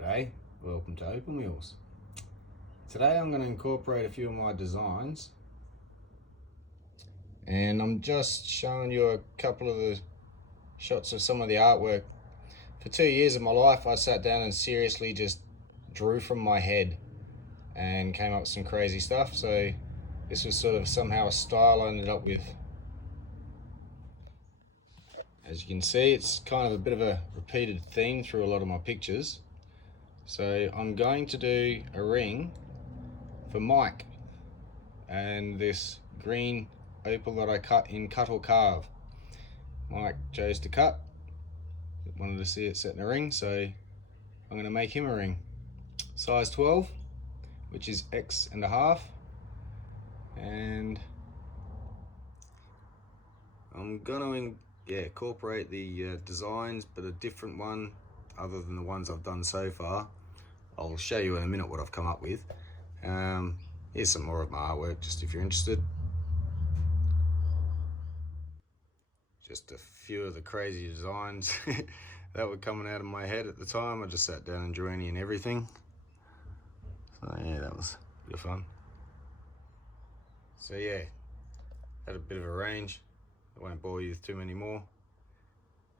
G'day, welcome to Opal Mills. Today I'm going to incorporate a few of my designs, and I'm just showing you a couple of the shots of some of the artwork. For 2 years of my life I sat down and seriously just drew from my head and came up with some crazy stuff, so this was sort of somehow a style I ended up with. As you can see, it's kind of a bit of a repeated theme through a lot of my pictures. So I'm going to do a ring for Mike and this green opal that I cut in cut or carve. Mike chose to cut, wanted to see it set in a ring, so I'm going to make him a ring. Size 12, which is X1/2, and I'm going to incorporate the designs, but a different one other than the ones I've done so far. I'll show you in a minute what I've come up with. Here's some more of my artwork, just if you're interested. Just a few of the crazy designs that were coming out of my head at the time. I just sat down and drew any and everything. So yeah, that was a bit of fun. So yeah, had a bit of a range. I won't bore you with too many more.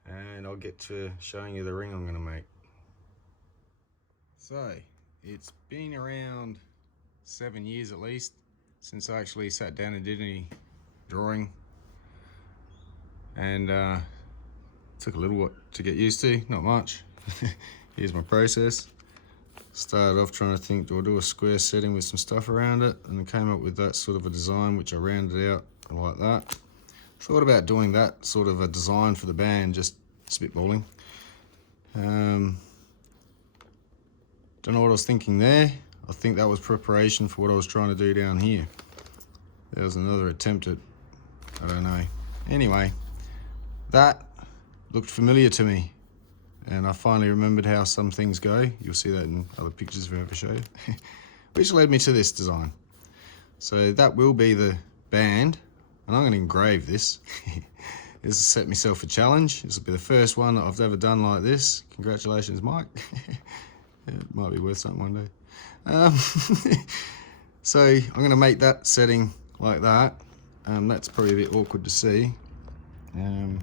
And I'll get to showing you the ring I'm going to make. So, it's been around 7 years at least since I actually sat down and did any drawing, and took a little while to get used to, not much. Here's my process. Started off trying to think, do I do a square setting with some stuff around it, and came up with that sort of a design which I rounded out like that. Thought about doing that sort of a design for the band, just spitballing. Don't know what I was thinking there. I think that was preparation for what I was trying to do down here. There was another attempt at, I don't know. Anyway, that looked familiar to me, and I finally remembered how some things go. You'll see that in other pictures if I ever show you. Which led me to this design. So that will be the band, and I'm going to engrave this. This has set myself a challenge. This will be the first one that I've ever done like this. Congratulations, Mike. It might be worth something one day. So I'm going to make that setting like that. That's probably a bit awkward to see. Let's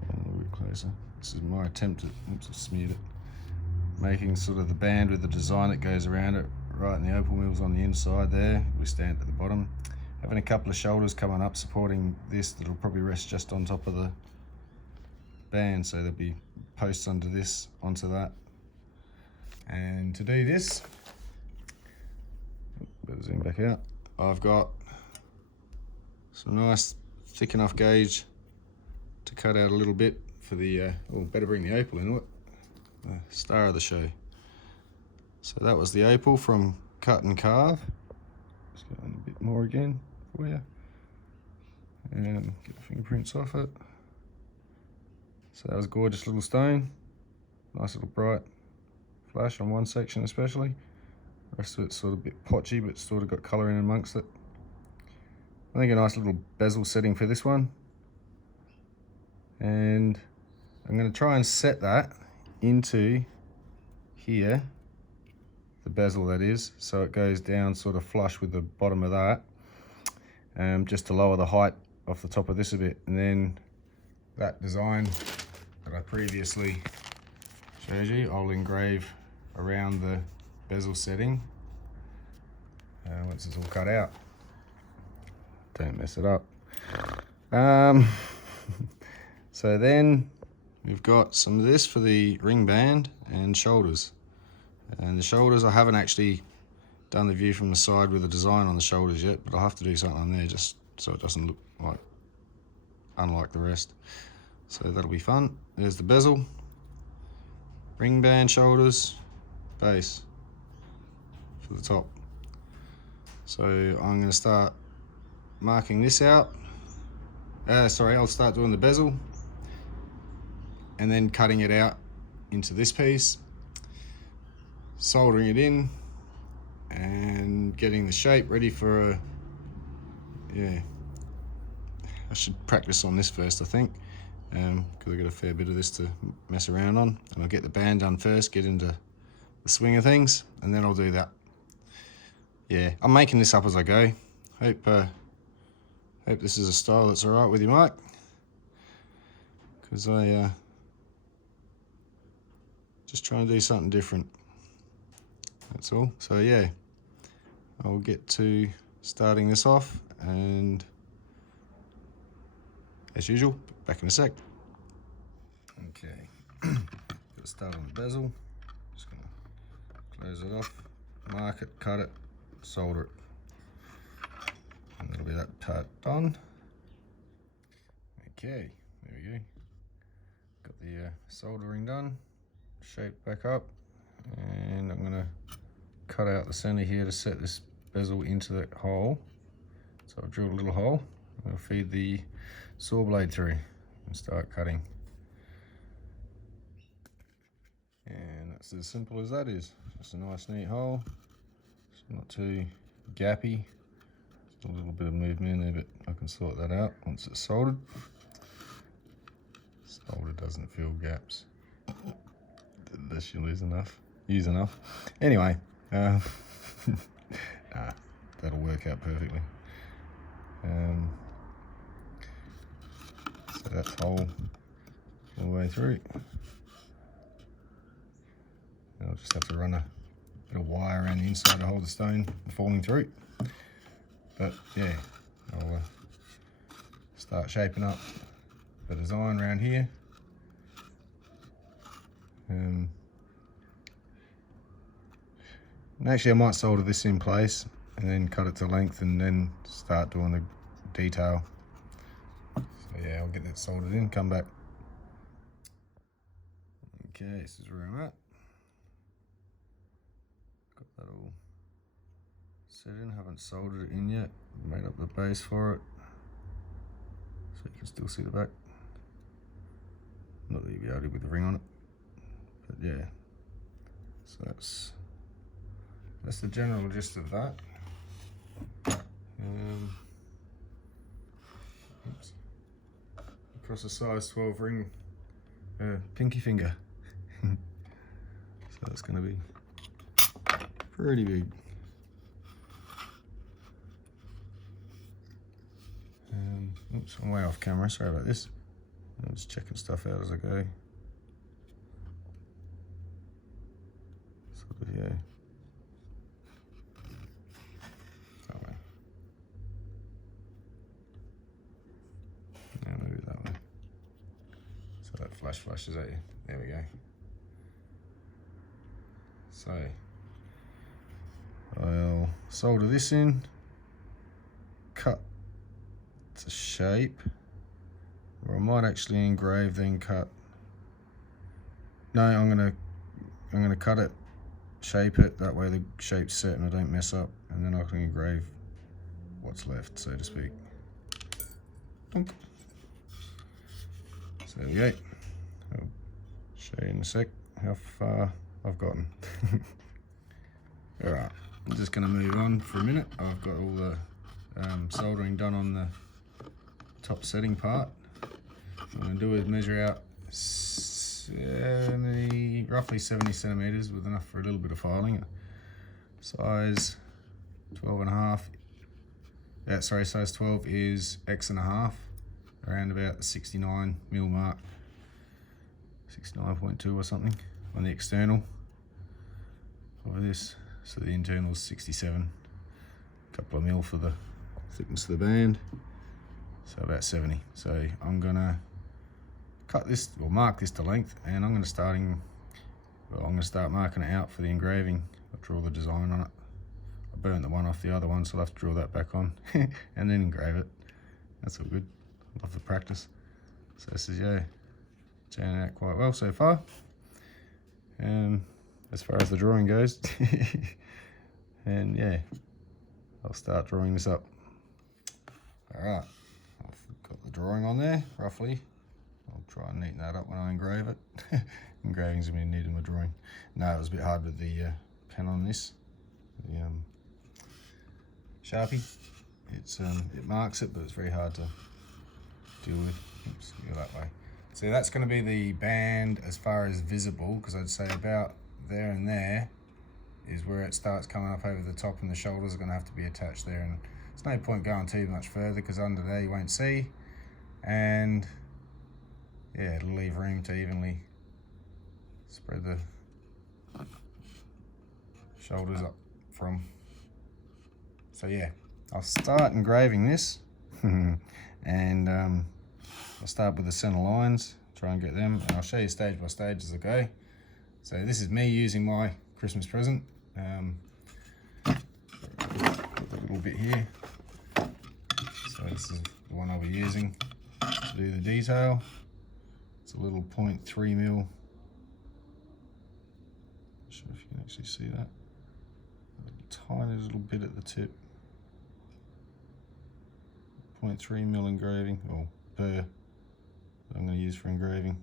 get a little bit closer. This is my attempt at, oops, I smeared it. Making sort of the band with the design that goes around it, right in the opal mills on the inside there. We stand at the bottom. Having a couple of shoulders coming up supporting this that'll probably rest just on top of the band, so there'll be posts under this, onto that. And to do this, better zoom back out, I've got some nice thick enough gauge to cut out a little bit for the, better bring the opal in, look, the star of the show. So that was the opal from cut and carve. Just get on a bit more again for you, and get the fingerprints off it. So that was a gorgeous little stone, nice little bright flash on one section especially. The rest of it's sort of a bit potchy, but sort of got colour in amongst it. I think a nice little bezel setting for this one. And I'm going to try and set that into here, the bezel that is, so it goes down sort of flush with the bottom of that, just to lower the height off the top of this a bit. And then that design that I previously showed you, I'll engrave around the bezel setting once it's all cut out. Don't mess it up. So then we've got some of this for the ring band and shoulders. And the shoulders, I haven't actually done the view from the side with the design on the shoulders yet, but I'll have to do something on there just so it doesn't look like unlike the rest. So that'll be fun. There's the bezel, ring band, shoulders, base for the top. So I'm going to start marking this out. I'll start doing the bezel and then cutting it out into this piece, soldering it in and getting the shape ready for a, I should practice on this first, I think, because I've got a fair bit of this to mess around on. And I'll get the band done first, get into the swing of things, and then I'll do that. Yeah, I'm making this up as I go. Hope this is a style that's all right with you, Mike, because I just trying to do something different. That's all. So yeah, I'll get to starting this off, and as usual, back in a sec. Okay, got to start on the bezel. Just gonna close it off, mark it, cut it, solder it, and that'll be that part done. Okay, there we go. Got the soldering done, shape back up, and I'm gonna cut out the center here to set this bezel into that hole. So I've drilled a little hole. I'm gonna feed the saw blade through and start cutting. And that's as simple as that is. Just a nice neat hole. It's not too gappy. Just a little bit of movement in there, but I can sort that out once it's soldered. Solder doesn't fill gaps unless you use enough. Anyway, nah, that'll work out perfectly. So that's hole all the way through. And I'll just have to run a bit of wire around the inside to hold the stone falling through. But yeah, I'll start shaping up the design around here. And actually I might solder this in place and then cut it to length and then start doing the detail. So yeah, I'll get that soldered in, come back. Okay, this is where I'm at. Got that all set in, haven't soldered it in yet. Made up the base for it, so you can still see the back. Not that you'll be able to with the ring on it, but yeah. So that's the general gist of that. Oops. Across a size 12 ring, pinky finger. So that's going to be pretty big. Oops, I'm way off camera, sorry about this. I'm just checking stuff out as I go. Sort of, yeah. That way. Now move it that way. So that flashes at you. There we go. So I'll solder this in, cut to shape, or I might actually engrave then cut. No, I'm gonna cut it, shape it, that way the shape's set and I don't mess up, and then I can engrave what's left, so to speak. So there we go. I'll show you in a sec how far I've gotten. Alright, I'm just going to move on for a minute. I've got all the soldering done on the top setting part. What I'm going to do is measure out roughly 70 centimeters with enough for a little bit of filing. Size 12.5. Size 12 is X.5, around about the 69 mil mark, 69.2 or something on the external of this. So the internal is 67, a couple of mil for the thickness of the band, so about 70. So I'm gonna cut this, or mark this to length, and I'm gonna start marking it out for the engraving. I'll draw the design on it. I burnt the one off the other one, so I'll have to draw that back on and then engrave it. That's all good. Love the practice. So this is, yeah, turning out quite well so far. As far as the drawing goes. And yeah, I'll start drawing this up. Alright, I've got the drawing on there, roughly. I'll try and neaten that up when I engrave it. Engraving's gonna be neat in my drawing. No, it was a bit hard with the pen on this. The Sharpie. It marks it, but it's very hard to deal with. Oops, go that way. So that's going to be the band as far as visible, because I'd say about there and there is where it starts coming up over the top, and the shoulders are going to have to be attached there, and there's no point going too much further because under there you won't see, and yeah, it'll leave room to evenly spread the shoulders up from. So yeah, I'll start engraving this and I'll start with the center lines, try and get them, and I'll show you stage by stage as I go. So this is me using my Christmas present. Put a little bit here. So this is the one I'll be using to do the detail. It's a little 0.3 mil. Not sure if you can actually see that. A tiny little bit at the tip. 0.3 mil engraving, or per, that I'm going to use for engraving.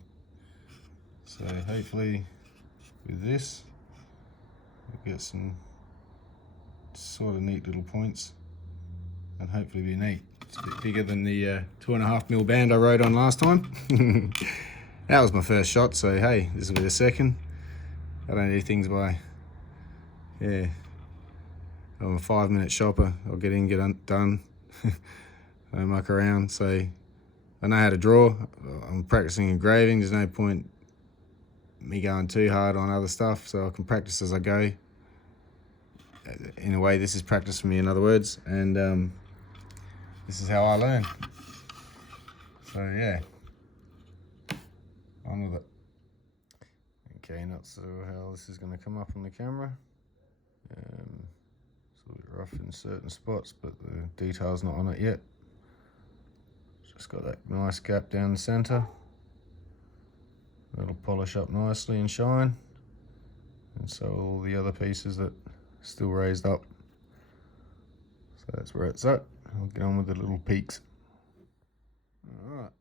So hopefully with this we'll get some sort of neat little points and hopefully be neat. It's a bit bigger than the 2.5 mil band I wrote on last time. That was my first shot, so hey, this will be the second. I don't do things by, yeah, I'm a 5-minute shopper. I'll get in, get done. I don't muck around, so I know how to draw. I'm practicing engraving. There's no point me going too hard on other stuff, so I can practice as I go. In a way, this is practice for me, in other words, and this is how I learn. So yeah, on with it. Okay, not so how this is going to come up on the camera. It's a bit rough in certain spots, but the detail's not on it yet. Just got that nice gap down the center. That'll polish up nicely and shine. And so all the other pieces that are still raised up. So that's where it's at. I'll get on with the little peaks. Alright,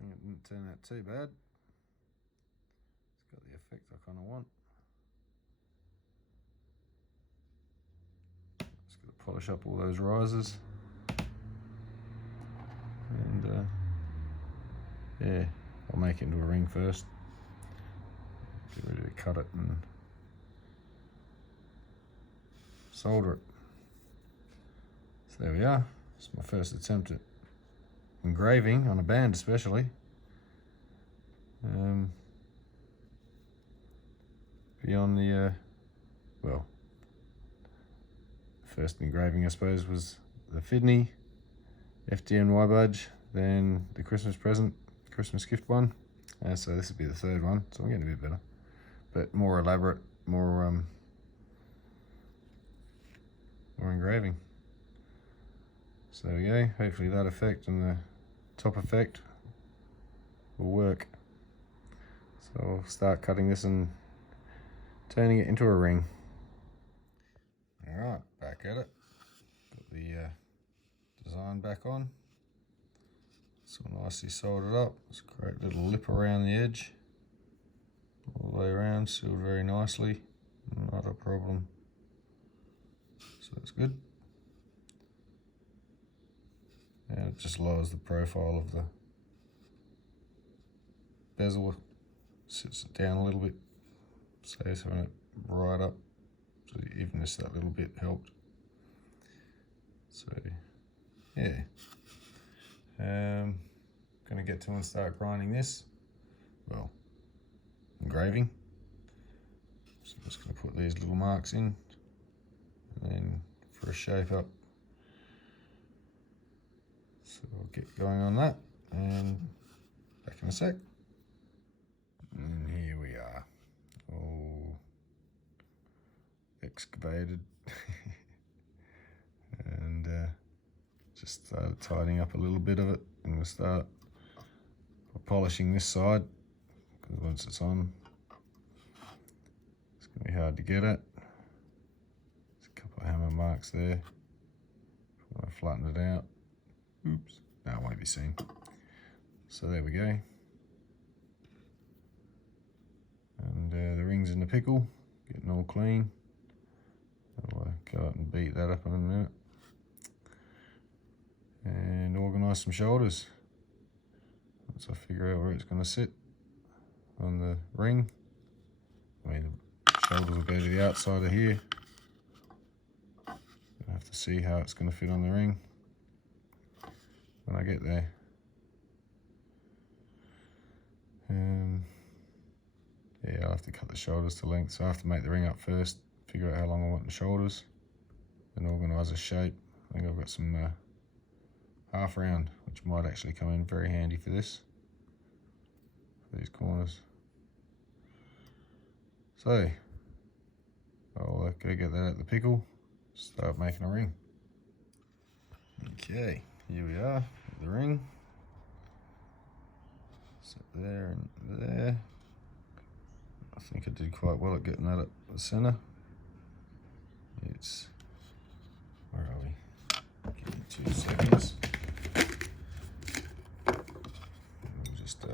it didn't turn out too bad. It's got the effect I kind of want. Just got to polish up all those risers. And yeah, I'll make it into a ring first. Get ready to cut it and solder it. So there we are. It's my first attempt at engraving on a band, especially. Beyond the well, first engraving I suppose was the Fidney FDNY badge, then the Christmas present, Christmas gift one. So this would be the third one, so I'm getting a bit better, but more elaborate, more engraving. So there we go. Hopefully that effect and the top effect will work. So I'll start cutting this and turning it into a ring. All right, back at it. Got the design back on. It's all nicely soldered up. It's a great little lip around the edge. All the way around, sealed very nicely. Not a problem. So that's good. And it just lowers the profile of the bezel. Sits it down a little bit. Saves having it right up. So even just that little bit helped. So yeah. Gonna get to and start grinding this. Well, engraving. So I'm just gonna put these little marks in, and then for a shape up. So I'll get going on that, and back in a sec. And here we are, all excavated. And just started tidying up a little bit of it. I'm going to start polishing this side, because once it's on, it's going to be hard to get at. There's a couple of hammer marks there. I flatten it out. Oops, no, it won't be seen. So there we go. And the ring's in the pickle, getting all clean. I'll go out and beat that up in a minute. And organise some shoulders. Once I figure out where it's going to sit on the ring, I mean the shoulders will go to the outside of here. I'll have to see how it's going to fit on the ring when I get there. Yeah, I'll have to cut the shoulders to length, so I have to make the ring up first, figure out how long I want the shoulders, and organise a shape. I think I've got some half round, which might actually come in very handy for this, for these corners. So, I'll go get that at the pickle, start making a ring. Okay, here we are, the ring. Set there and there. I think I did quite well at getting that at the centre. It's, where are we? Give me 2 seconds. We'll just,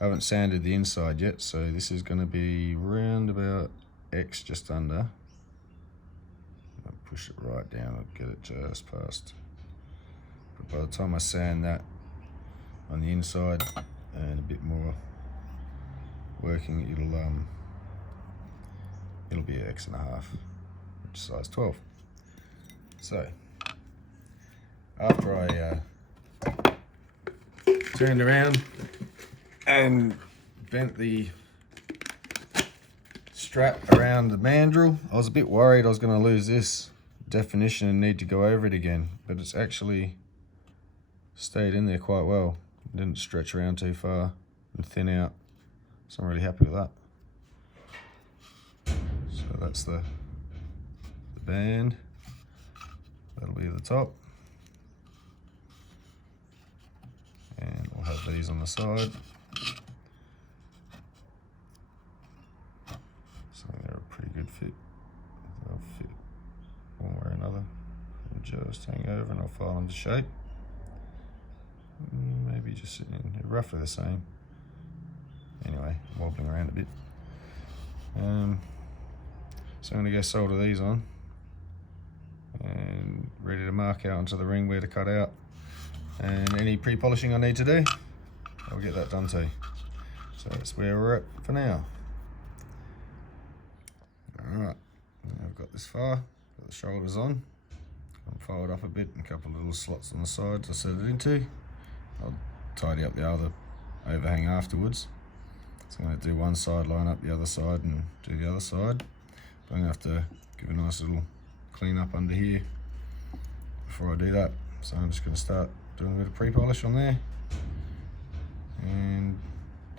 I haven't sanded the inside yet, so this is going to be round about X, just under. I'll push it right down and get it just past. But by the time I sand that on the inside and a bit more working, it'll be X1/2, which is size 12. So after I turned around and bent the strap around the mandrel, I was a bit worried I was going to lose this definition and need to go over it again, but it's actually stayed in there quite well. It didn't stretch around too far and thin out, so I'm really happy with that. So that's the band, that'll be at the top, and we'll have these on the side. So they're a pretty good fit. They'll fit one way or another. I'll just hang over and I'll file into shape. Maybe just sitting in, they're roughly the same. Anyway, wobbling around a bit. So I'm going to go solder these on and ready to mark out onto the ring where to cut out. And any pre-polishing I need to do, I'll get that done too. So that's where we're at for now. Alright, I've got this far, got the shoulders on. I'm folded up a bit and a couple of little slots on the side to set it into. I'll tidy up the other overhang afterwards. So I'm going to do one side, line up the other side and do the other side. But I'm going to have to give a nice little clean up under here before I do that. So I'm just going to start doing a bit of pre-polish on there and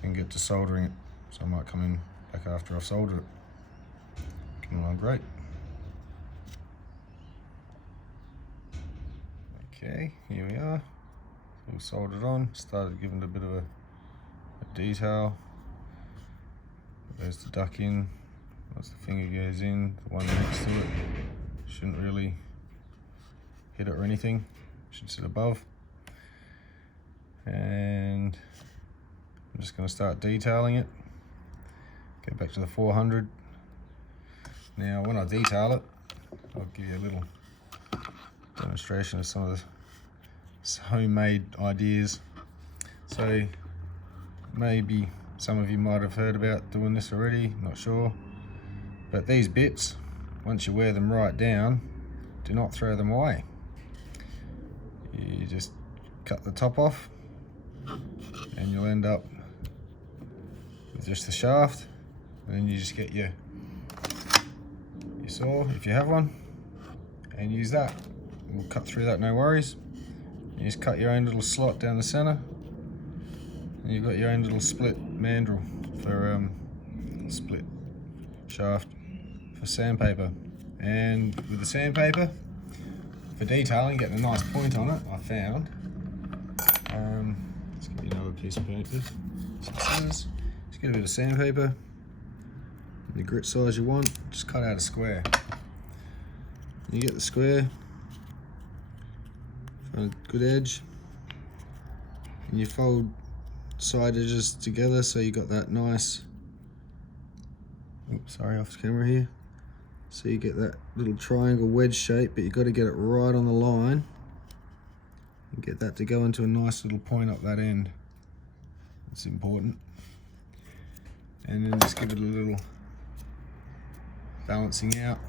then get to soldering it. So I might come in back after I've soldered it. Coming along great. Okay, here we are. We've soldered on, started giving it a bit of a detail. There's the duck in, once the finger goes in, the one next to it shouldn't really hit it or anything, should sit above. And I'm just going to start detailing it. Go back to the 400. Now when I detail it, I'll give you a little demonstration of some of the homemade ideas. So maybe some of you might have heard about doing this already, not sure. But these bits, once you wear them right down, do not throw them away. You just cut the top off and you'll end up with just the shaft, and then you just get your saw, if you have one, and use that. We'll cut through that, no worries. You just cut your own little slot down the center, and you've got your own little split mandrel for split shaft for sandpaper. And with the sandpaper, for detailing, getting a nice point on it, I found. Let's give you another piece of paper. Just get a bit of sandpaper, the grit size you want, just cut out a square. You get the square, find a good edge, and you fold side edges together so you got that nice, oops, sorry, off camera here. So you get that little triangle wedge shape, but you got to get it right on the line and get that to go into a nice little point up that end. It's important. And then just give it a little balancing out,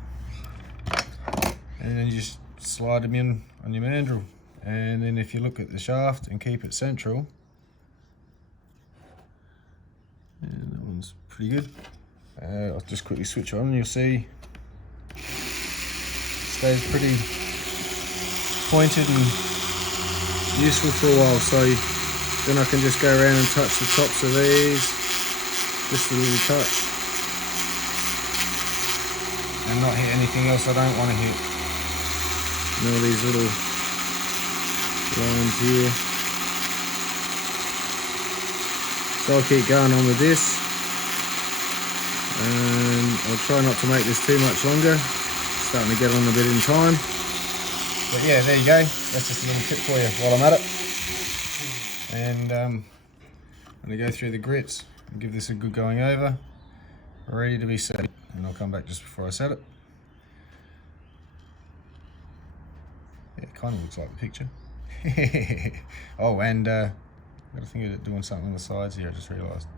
and then you just slide them in on your mandrel. And then if you look at the shaft and keep it central, and that one's pretty good. I'll just quickly switch on and you'll see it stays pretty pointed and useful for a while. So then I can just go around and touch the tops of these, just a little touch, and not hit anything else I don't want to hit. And all these little lines here. So I'll keep going on with this, and I'll try not to make this too much longer. It's starting to get on a bit in time. But yeah, there you go. That's just a little tip for you while I'm at it. And I'm going to go through the grits and give this a good going over. Ready to be set. And I'll come back just before I set it. Yeah, it kind of looks like the picture. Oh, and I've got to think of doing something on the sides here, I just realised.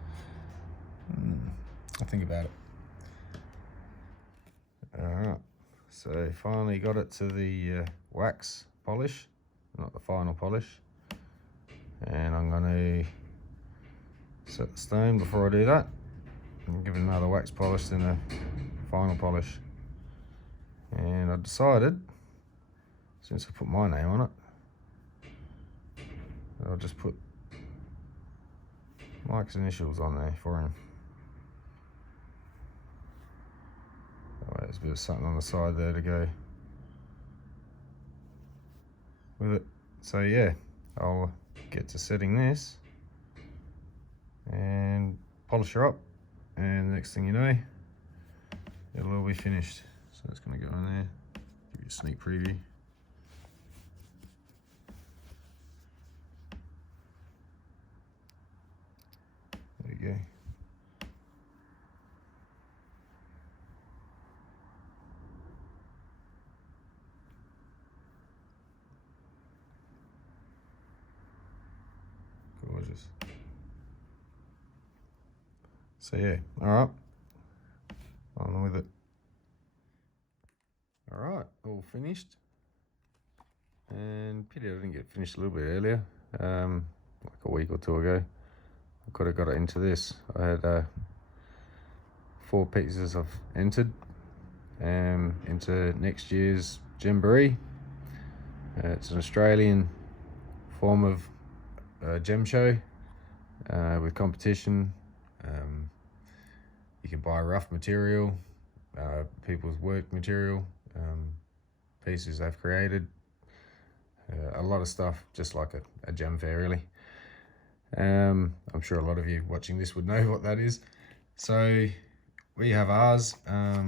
I'll think about it. Alright, so finally got it to the wax polish, not the final polish. And I'm going to set the stone before I do that. And give it another wax polish, then a final polish. And I decided, since I put my name on it, I'll just put Mike's initials on there for him. That way there's a bit of something on the side there to go with it. So yeah, I'll get to setting this and polish her up, and the next thing you know, it'll all be finished. So it's going to go in there, give you a sneak preview. There you go. Gorgeous. So yeah, all right, on with it. All right, all finished. And pity I didn't get finished a little bit earlier, like a week or two ago. I could have got it into this. I had 4 pieces I've entered into next year's Jamboree. It's an Australian form of gem show with competition. You can buy rough material, people's work material, pieces they've created, a lot of stuff, just like a gem fair really. I'm sure a lot of you watching this would know what that is. So we have ours. I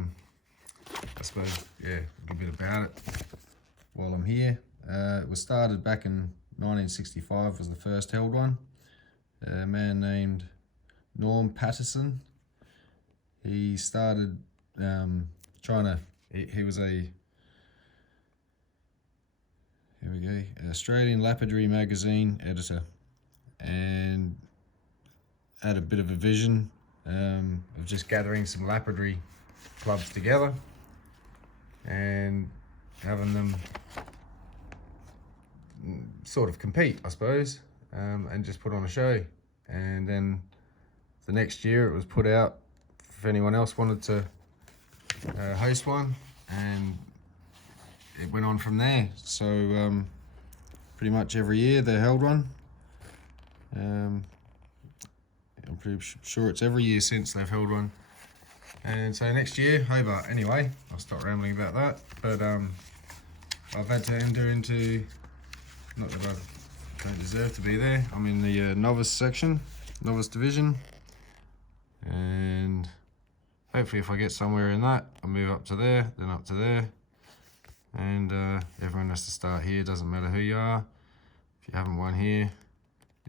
suppose, yeah, a bit about it while I'm here. It was started back in 1965, was the first held one. A man named Norm Patterson. He started he was here we go, an Australian Lapidary magazine editor, and had a bit of a vision of just gathering some lapidary clubs together and having them sort of compete, I suppose, and just put on a show. And then the next year it was put out if anyone else wanted to host one, and it went on from there. So pretty much every year they held one. I'm pretty sure it's every year since they've held one. And so next year, Hobart. Anyway, I'll stop rambling about that. But I've had to enter into, not that I don't deserve to be there, I'm in the novice section, novice division. And hopefully if I get somewhere in that, I'll move up to there, then up to there. And everyone has to start here, doesn't matter who you are. If you haven't won here,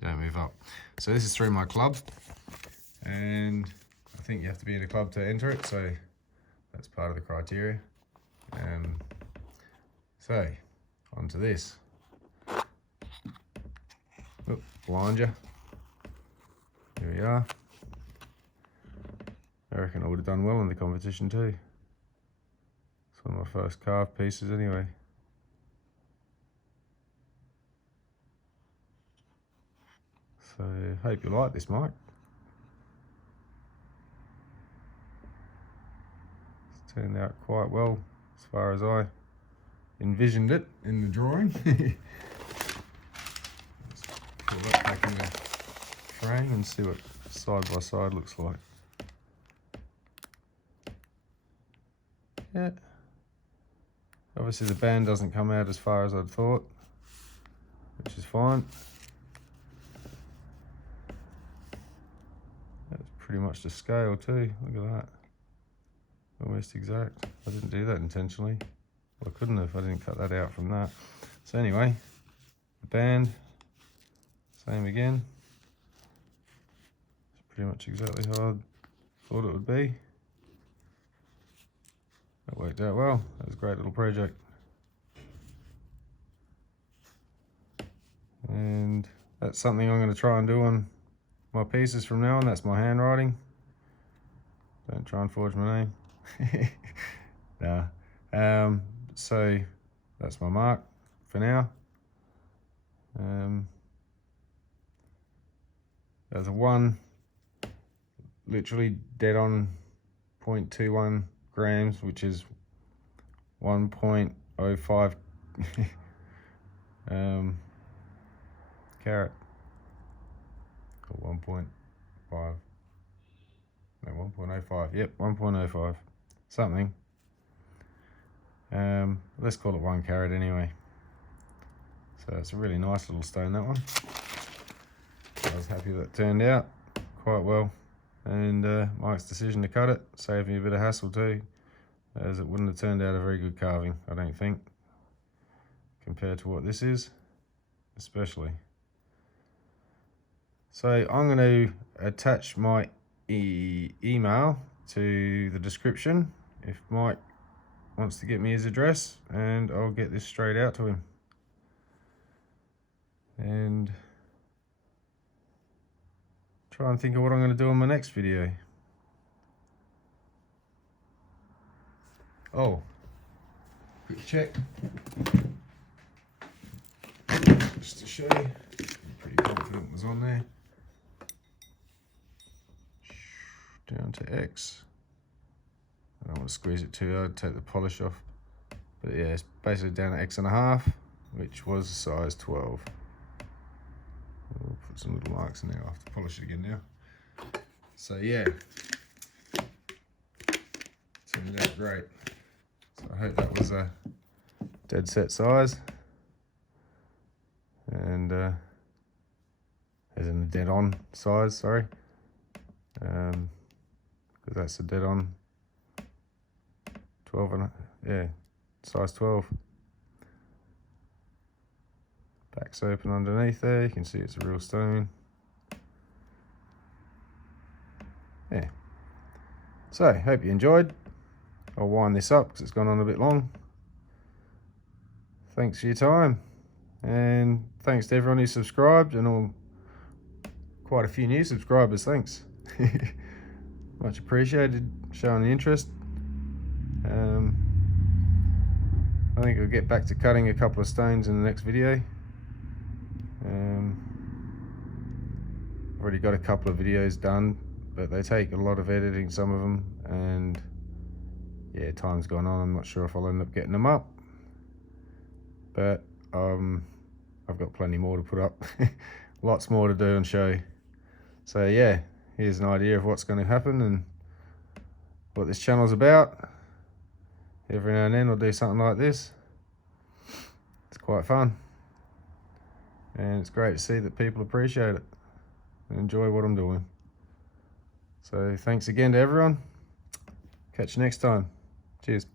you don't move up. So this is through my club, and I think you have to be in a club to enter it, so that's part of the criteria. So on to this. Oh, blind you. Here we are. I reckon I would have done well in the competition too. first carved pieces anyway. So hope you like this, Mike. It's turned out quite well as far as I envisioned it in the drawing. Let's put that back in the frame and see what side by side looks like. Yeah. Obviously the band doesn't come out as far as I'd thought, which is fine. That's pretty much the scale too, look at that. Almost exact. I didn't do that intentionally. Well, I couldn't have, I didn't cut that out from that. So anyway, the band, same again. It's pretty much exactly how I thought it would be. That worked out well. That was a great little project. And that's something I'm going to try and do on my pieces from now on. That's my handwriting. Don't try and forge my name. Nah. So that's my mark for now. There's a 1, literally dead on 0.21 grams, which is 1.05 carat, or 1.5, no, 1.05, yep, 1.05, something. Let's call it 1 carat anyway. So it's a really nice little stone, that one. I was happy that it turned out quite well, and Mike's decision to cut it saved me a bit of hassle too, as it wouldn't have turned out a very good carving, I don't think, compared to what this is, especially. So I'm going to attach my email to the description if Mike wants to get me his address, and I'll get this straight out to him. And try and think of what I'm going to do in my next video. Oh, quick check. Just to show you, I'm pretty confident it was on there. Down to X. I don't want to squeeze it too hard, take the polish off. But yeah, it's basically down to X1/2, which was size 12. We'll put some little marks in there. I'll have to polish it again now. So yeah, turned out great. So I hope that was a dead set size, and as in the dead on size, sorry, because that's a dead on 12 and yeah, size 12. Back's open underneath there, you can see it's a real stone. Yeah. So, hope you enjoyed. I'll wind this up because it's gone on a bit long. Thanks for your time. And thanks to everyone who subscribed, and quite a few new subscribers, thanks. Much appreciated, showing the interest. I think I'll get back to cutting a couple of stones in the next video. I've already got a couple of videos done, but they take a lot of editing, some of them, and yeah, time's gone on. I'm not sure if I'll end up getting them up, but I've got plenty more to put up. Lots more to do and show. So yeah, here's an idea of what's going to happen and what this channel's about. Every now and then I'll do something like this. It's quite fun, and it's great to see that people appreciate it and enjoy what I'm doing. So thanks again to everyone. Catch you next time. Cheers.